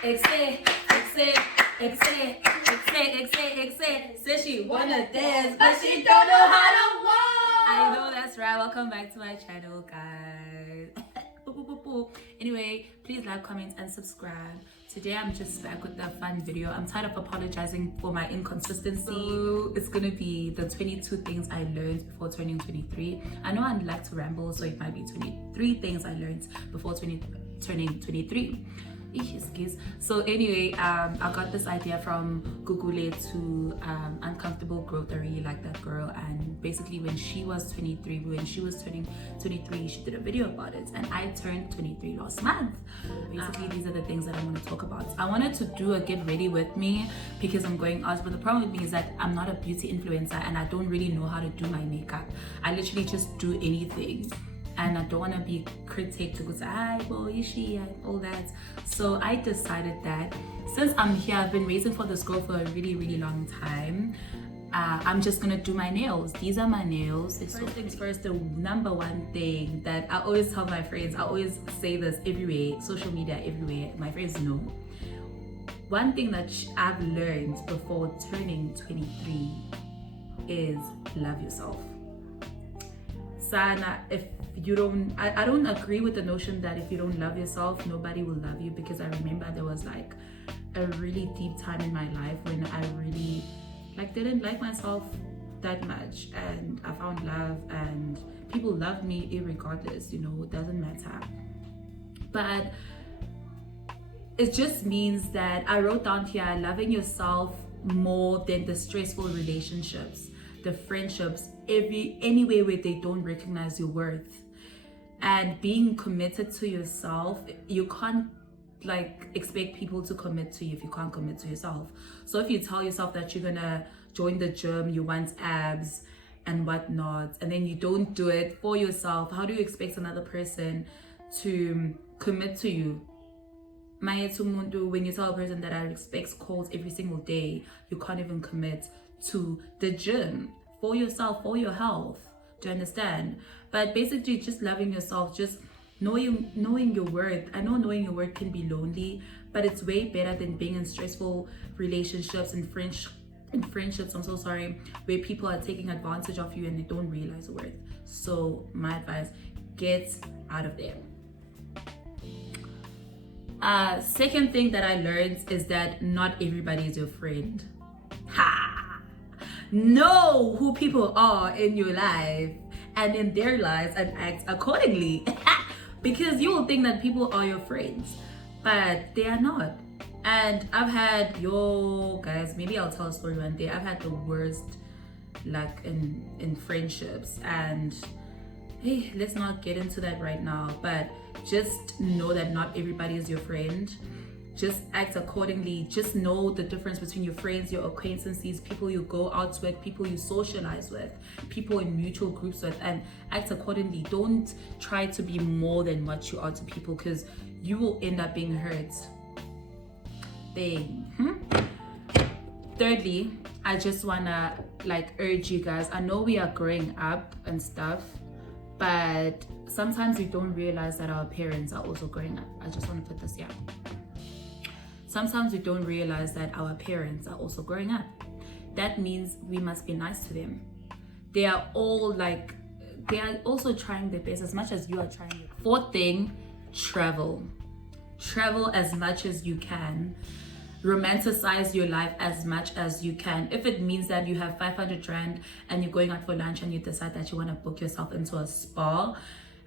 Ekse, Ekse, Ekse, Ekse, Ekse, Ekse. Says she wanna dance, but she don't know how to walk. I know that's right. Welcome back to my channel, guys. Boop, boop, boop, boop. Anyway, please like, comment, and subscribe. Today I'm just back with a fun video. I'm tired of apologizing for my inconsistency. So it's gonna be the 22 things I learned before turning 23. I know I'd like to ramble, so it might be 23 things I learned before turning 23. Excuse. So anyway, I got this idea from Google to Uncomfortable Growth. I really like that girl, and basically when she was 23, when she was turning 23, she did a video about it, and I turned 23 last month. Basically, these are the things that I want to talk about. I wanted to do a get ready with me because I'm going out, but the problem with me is that I'm not a beauty influencer and I don't really know how to do my makeup. I literally just do anything. And I don't want to be critiqued to go say, hi, well, is she, and all that. So I decided that since I'm here, I've been waiting for this girl for a really, really long time. I'm just gonna do my nails. These are my nails. First things first, the number one thing that I always tell my friends, I always say this everywhere, social media, everywhere, my friends know. One thing that I've learned before turning 23 is love yourself. Sana, if you don't, I don't agree with the notion that if you don't love yourself, nobody will love you, because I remember there was like a really deep time in my life when I really didn't like myself that much, and I found love and people loved me irregardless, it doesn't matter. But it just means that I wrote down here, loving yourself more than the stressful relationships, the friendships, anywhere where they don't recognize your worth. And being committed to yourself, you can't expect people to commit to you if you can't commit to yourself. So if you tell yourself that you're gonna join the gym, you want abs and whatnot, and then you don't do it for yourself, how do you expect another person to commit to you? When you tell a person that I expect calls every single day, you can't even commit to the gym for yourself, for your health. Do you understand? But basically just loving yourself, just knowing your worth. I know knowing your worth can be lonely, but it's way better than being in stressful relationships and friendships, I'm so sorry, where people are taking advantage of you and they don't realize your worth. So my advice, get out of there. Second thing that I learned is that not everybody is your friend. Know who people are in your life and in their lives and act accordingly. Because you will think that people are your friends, but they are not. And I've had, guys, maybe I'll tell a story one day. I've had the worst luck in friendships, and hey, let's not get into that right now, but just know that not everybody is your friend. Just act accordingly. Just know the difference between your friends, your acquaintances, people you go out with, people you socialize with, people in mutual groups with, and act accordingly. Don't try to be more than what you are to people, because you will end up being hurt. Thirdly, I just wanna urge you guys. I know we are growing up and stuff, but sometimes we don't realize that our parents are also growing up. I just want to put this here. Sometimes we don't realize that our parents are also growing up. That means we must be nice to them. They are all they are also trying their best as much as you are trying. Fourth thing, travel. Travel as much as you can. Romanticize your life as much as you can. If it means that you have 500 rand and you're going out for lunch and you decide that you want to book yourself into a spa,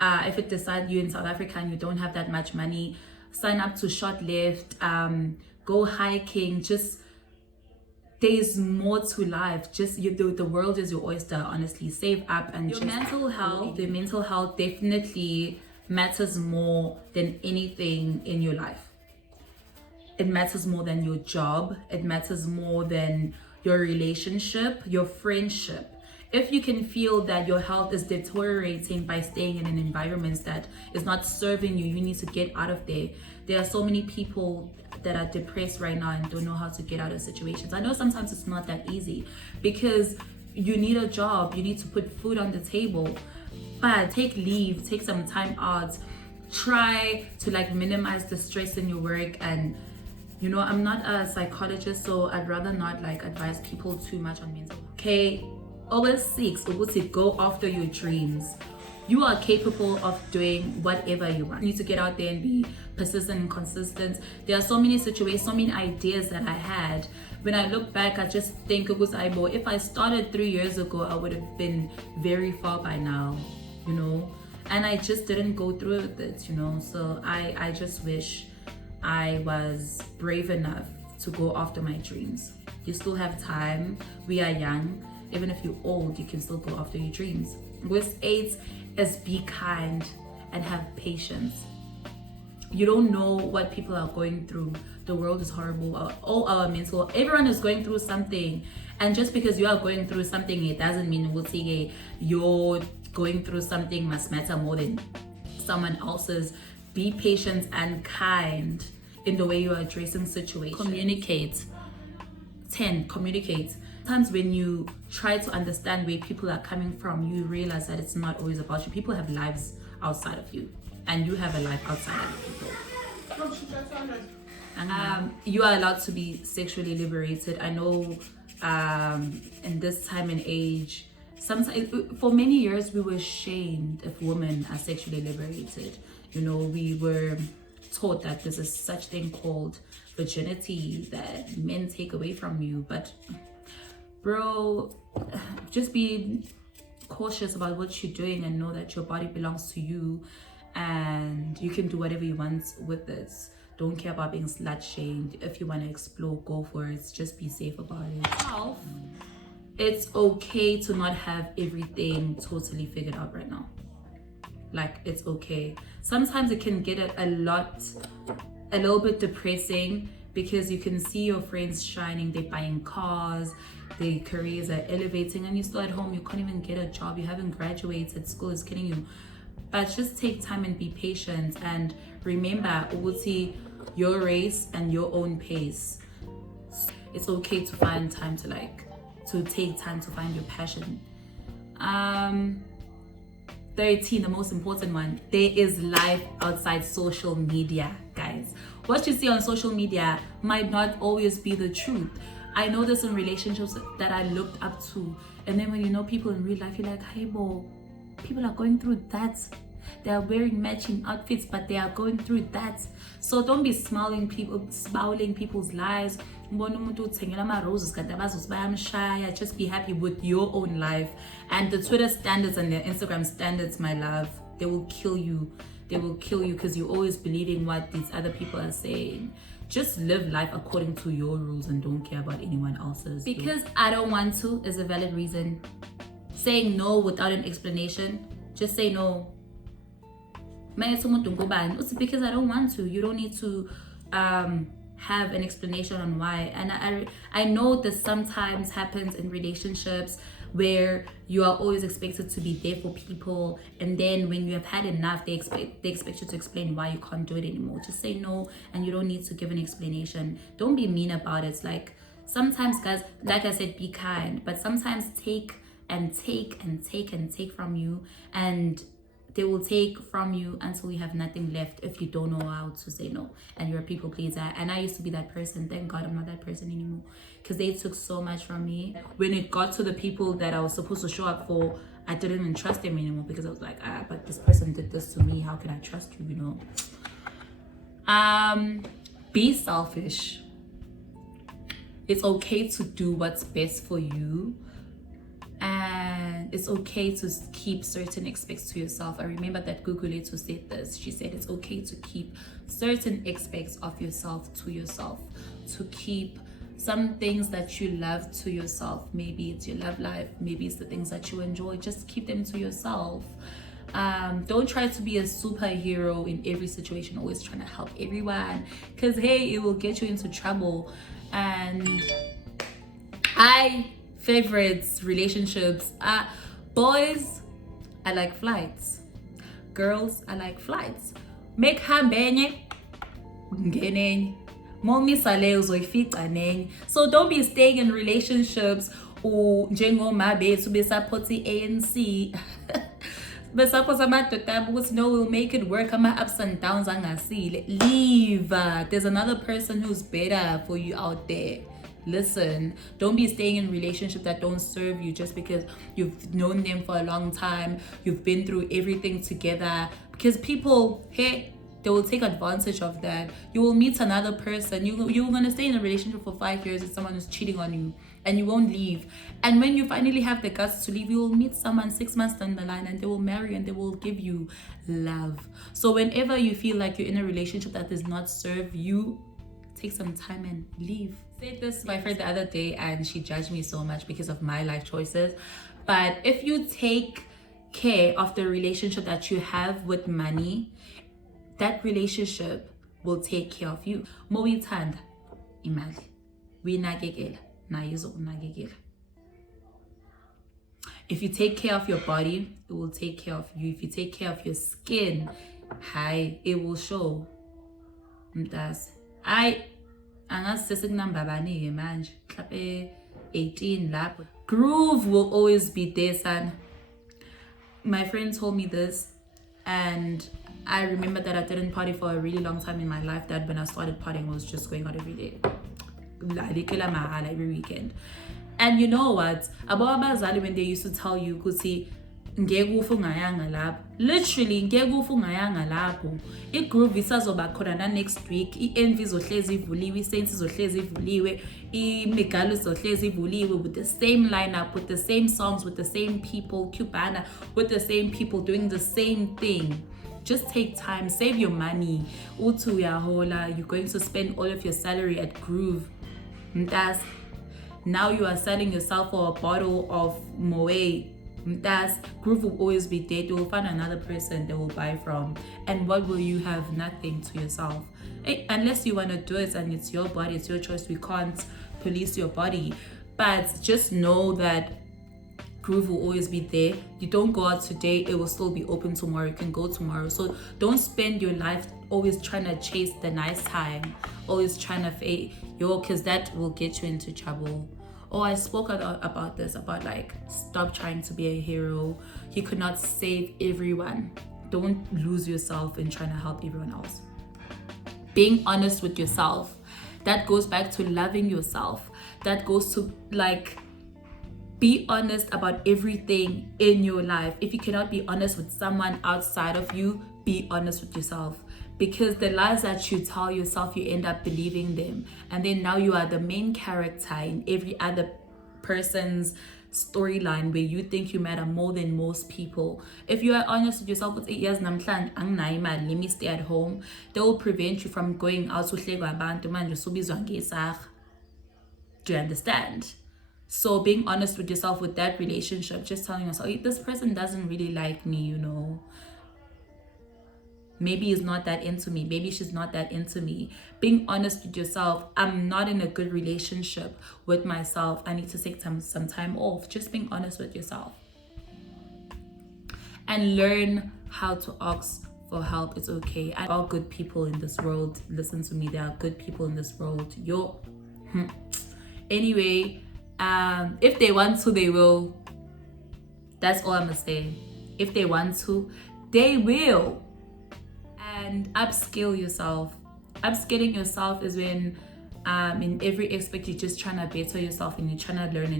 if it decides you're in South Africa and you don't have that much money, sign up to short lift, go hiking. Just, there's more to life. Just the world is your oyster, honestly. Save up, and your mental health definitely matters more than anything in your life. It matters more than your job. It matters more than your relationship, your friendship. If you can feel that your health is deteriorating by staying in an environment that is not serving you, you need to get out of there. There are so many people that are depressed right now and don't know how to get out of situations. I know sometimes it's not that easy because you need a job, you need to put food on the table, but take leave, take some time out, try to minimize the stress in your work and You know, I'm not a psychologist, so I'd rather not like advise people too much on mental. Okay, always six, go after your dreams. You are capable of doing whatever you want. You need to get out there and be persistent and consistent. There are so many situations, so many ideas that I had. When I look back, I just think it was if I started 3 years ago, I would have been very far by now, you know. And I just didn't go through with it, you know. So I just wish I was brave enough to go after my dreams. You still have time. We are young. Even if you're old, you can still go after your dreams. With 8 is be kind and have patience. You don't know what people are going through. The world is horrible. All our mental, everyone is going through something. And just because you are going through something, it doesn't mean you're going through something must matter more than someone else's. Be patient and kind in the way you are addressing situations. Communicate. 10, communicate. Sometimes when you try to understand where people are coming from, you realize that it's not always about you. People have lives outside of you, and you have a life outside of people. You are allowed to be sexually liberated. I know in this time and age, sometimes for many years we were shamed if women are sexually liberated. You know, we were taught that there's a such thing called virginity that men take away from you. But bro, just be cautious about what you're doing and know that your body belongs to you and you can do whatever you want with it. Don't care about being slut shamed. If you want to explore, go for it. Just be safe about it. It's okay to not have everything totally figured out right now. Like, it's okay. Sometimes it can get a little bit depressing because you can see your friends shining. They're buying cars, their careers are elevating, and you're still at home. You can't even get a job. You haven't graduated. School is killing you. But just take time and be patient, and remember, Uguti, your race and your own pace. It's okay to find time to take time to find your passion. 13, the most important one, there is life outside social media, guys. What you see on social media might not always be the truth. I know this in relationships that I looked up to, and then when you know people in real life, you're like, hey bo, people are going through that. They are wearing matching outfits, but they are going through that. So don't be spoiling people's lives. Just be happy with your own life. And the Twitter standards and the Instagram standards, my love, they will kill you. They will kill you because you're always believing what these other people are saying. Just live life according to your rules and don't care about anyone else's. Because I don't want to is a valid reason. Saying no without an explanation, just say no. It's because I don't want to. You don't need to have an explanation on why. And I know this sometimes happens in relationships where you are always expected to be there for people, and then when you have had enough, they expect you to explain why you can't do it anymore. Just say no, and you don't need to give an explanation. Don't be mean about it. Like, sometimes, guys, like I said, be kind, but sometimes take and take and take and take from you, and they will take from you until you have nothing left if you don't know how to say no and you're a people pleaser. And I used to be that person. Thank God I'm not that person anymore, because they took so much from me. When it got to the people that I was supposed to show up for, I didn't even trust them anymore, because I was like, but this person did this to me, how can I trust you, you know? Be selfish. It's okay to do what's best for you, and it's okay to keep certain aspects to yourself. I remember that Guguletu said this. She said it's okay to keep certain aspects of yourself to yourself, to keep some things that you love to yourself. Maybe it's your love life, maybe it's the things that you enjoy. Just keep them to yourself. Don't try to be a superhero in every situation, always trying to help everyone, because hey, it will get you into trouble. And favorites, relationships, boys, I like flights. Girls, I like flights. Make hambenye, ngenenye. Mommy sale uzoyifika nenye. So don't be staying in relationships or njengomabe to be supporting ANC. But suppose no, we'll make it work. I'm ups and downs. Leave. There's another person who's better for you out there. Listen, don't be staying in relationships that don't serve you just because you've known them for a long time. You've been through everything together. Because people, hey, they will take advantage of that. You will meet another person. You're going to stay in a relationship for 5 years with someone who's cheating on you, and you won't leave. And when you finally have the guts to leave, you will meet someone 6 months down the line, and they will marry you and they will give you love. So whenever you feel like you're in a relationship that does not serve you, take some time and leave. I said this to my friend the other day, and she judged me so much because of my life choices. But if you take care of the relationship that you have with money, that relationship will take care of you. Mowithanda imali, uyinakekela nayo izokunakekela. If you take care of your body, it will take care of you. If you take care of your skin, hi, it will show. Mntasi. Angasisikunambabani manje. Mhlambe 18 lapho. Groove will always be there, son. My friend told me this, and I remember that I didn't party for a really long time in my life. That when I started partying, I was just going out every day. Every weekend. And you know what? About abazali, when they used to tell you, kusi ngeke ufe ungayanga lapho. Literally, ngeke ufe ungayanga lapho. I-groove isazoba khona na next week. I-envy izohlezi ivuliwe, i-saints izohlezi ivuliwe, imigalo izohlezi ivuliwe, with the same lineup, with the same songs, with the same people, Cubana, with the same people doing the same thing. Just take time, save your money. Utu yahola, you're going to spend all of your salary at Groove. Mtas. Now you are selling yourself for a bottle of Moe. Mtas. Groove will always be there. You will find another person they will buy from. And what will you have? Nothing to yourself. Unless you want to do it and it's your body, it's your choice. We can't police your body. But just know that Groove will always be there. You don't go out today, it will still be open tomorrow. You can go tomorrow. So don't spend your life always trying to chase the nice time, always trying to because that will get you into trouble. I spoke about this, about like, stop trying to be a hero. You could not save everyone. Don't lose yourself in trying to help everyone else. Being honest with yourself, that goes back to loving yourself. That goes to like, be honest about everything in your life. If you cannot be honest with someone outside of you, be honest with yourself. Because the lies that you tell yourself, you end up believing them. And then now you are the main character in every other person's storyline where you think you matter more than most people. If you are honest with yourself, with 8 years, let me stay at home, they will prevent you from going out to do you understand? So being honest with yourself with that relationship, just telling yourself, this person doesn't really like me, you know. Maybe he's not that into me. Maybe she's not that into me. Being honest with yourself, I'm not in a good relationship with myself. I need to take some time off. Just being honest with yourself. And learn how to ask for help. It's okay. There are good people in this world. Listen to me. There are good people in this world. Anyway, if they want to, they will. That's all I'm gonna say. If they want to, they will. And upskill yourself. Upskilling yourself is when in every aspect you're just trying to better yourself and you're trying to learn a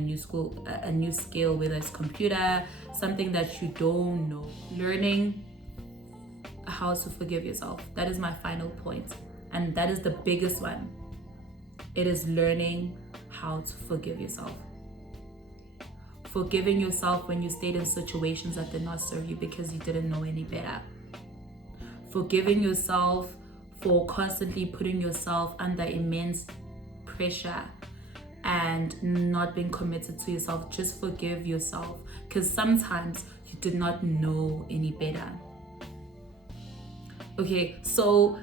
new skill, whether it's computer, something that you don't know. Learning how to forgive yourself. That is my final point. And that is the biggest one. It is learning how to forgive yourself. Forgiving yourself when you stayed in situations that did not serve you because you didn't know any better. Forgiving yourself for constantly putting yourself under immense pressure and not being committed to yourself. Just forgive yourself, because sometimes you did not know any better. Okay, so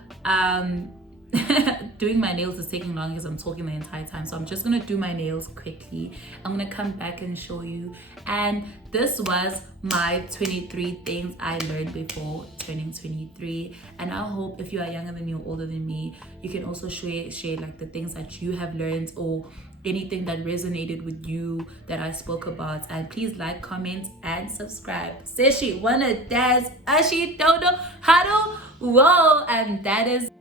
doing my nails is taking long because I'm talking the entire time, so I'm just gonna do my nails quickly. I'm gonna come back and show you. And this was my 23 things I learned before turning 23. And I hope if you are younger than me or older than me, you can also share like the things that you have learned or anything that resonated with you that I spoke about. And please like, comment, and subscribe. Says she wanna dance, she don't know how to. Whoa, and that is